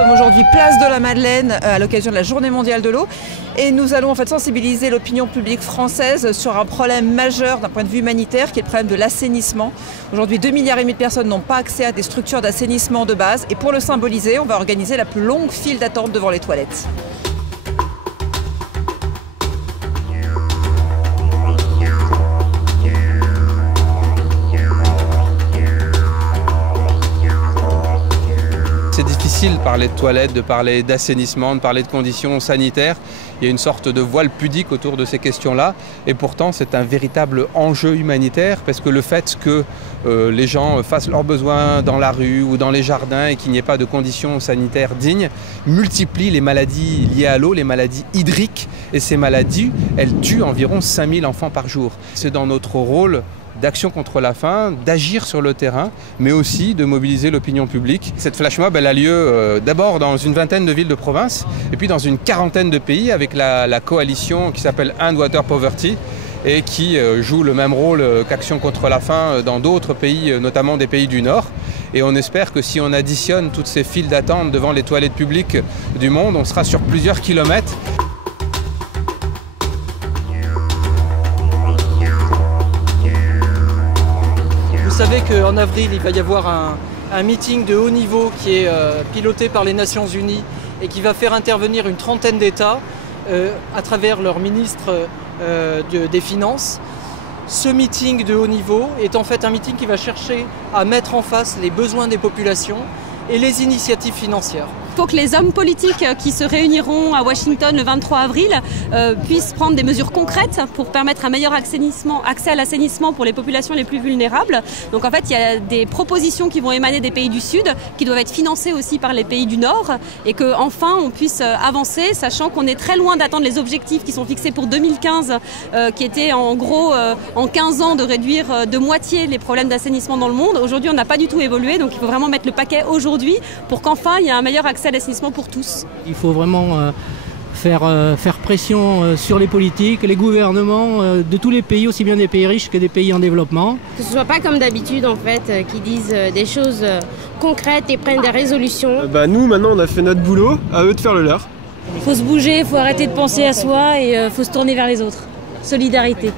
sommes aujourd'hui place de la Madeleine à l'occasion de la Journée mondiale de l'eau et nous allons en fait sensibiliser l'opinion publique française sur un problème majeur d'un point de vue humanitaire qui est le problème de l'assainissement. Aujourd'hui 2,5 milliards de personnes n'ont pas accès à des structures d'assainissement de base et pour le symboliser, on va organiser la plus longue file d'attente devant les toilettes. C'est difficile de parler de toilettes, de parler d'assainissement, de parler de conditions sanitaires. Il y a une sorte de voile pudique autour de ces questions-là. Et pourtant, c'est un véritable enjeu humanitaire parce que le fait que les gens fassent leurs besoins dans la rue ou dans les jardins et qu'il n'y ait pas de conditions sanitaires dignes multiplie les maladies liées à l'eau, les maladies hydriques. Et ces maladies, elles tuent environ 5000 enfants par jour. C'est dans notre rôle d'action contre la faim, d'agir sur le terrain, mais aussi de mobiliser l'opinion publique. Cette flash mob, elle a lieu d'abord dans une vingtaine de villes de province, et puis dans une quarantaine de pays avec la coalition qui s'appelle End Water Poverty, et qui joue le même rôle qu'Action contre la faim dans d'autres pays, notamment des pays du Nord. Et on espère que si on additionne toutes ces files d'attente devant les toilettes publiques du monde, on sera sur plusieurs kilomètres. Vous savez qu'en avril, il va y avoir un meeting de haut niveau qui est piloté par les Nations Unies et qui va faire intervenir une trentaine d'États à travers leur ministre des Finances. Ce meeting de haut niveau est en fait un meeting qui va chercher à mettre en face les besoins des populations et les initiatives financières. Il faut que les hommes politiques qui se réuniront à Washington le 23 avril puissent prendre des mesures concrètes pour permettre un meilleur accès à l'assainissement pour les populations les plus vulnérables. Donc en fait, il y a des propositions qui vont émaner des pays du Sud, qui doivent être financées aussi par les pays du Nord, et qu'enfin on puisse avancer, sachant qu'on est très loin d'atteindre les objectifs qui sont fixés pour 2015, qui étaient en gros en 15 ans de réduire de moitié les problèmes d'assainissement dans le monde. Aujourd'hui, on n'a pas du tout évolué, donc il faut vraiment mettre le paquet aujourd'hui pour qu'enfin il y ait un meilleur accès à l'assainissement pour tous. Il faut vraiment faire pression sur les politiques, les gouvernements de tous les pays, aussi bien des pays riches que des pays en développement. Que ce soit pas comme d'habitude en fait, qui disent des choses concrètes et prennent des résolutions. Nous maintenant on a fait notre boulot, à eux de faire le leur. Il faut se bouger, il faut arrêter de penser à soi et il faut se tourner vers les autres. Solidarité.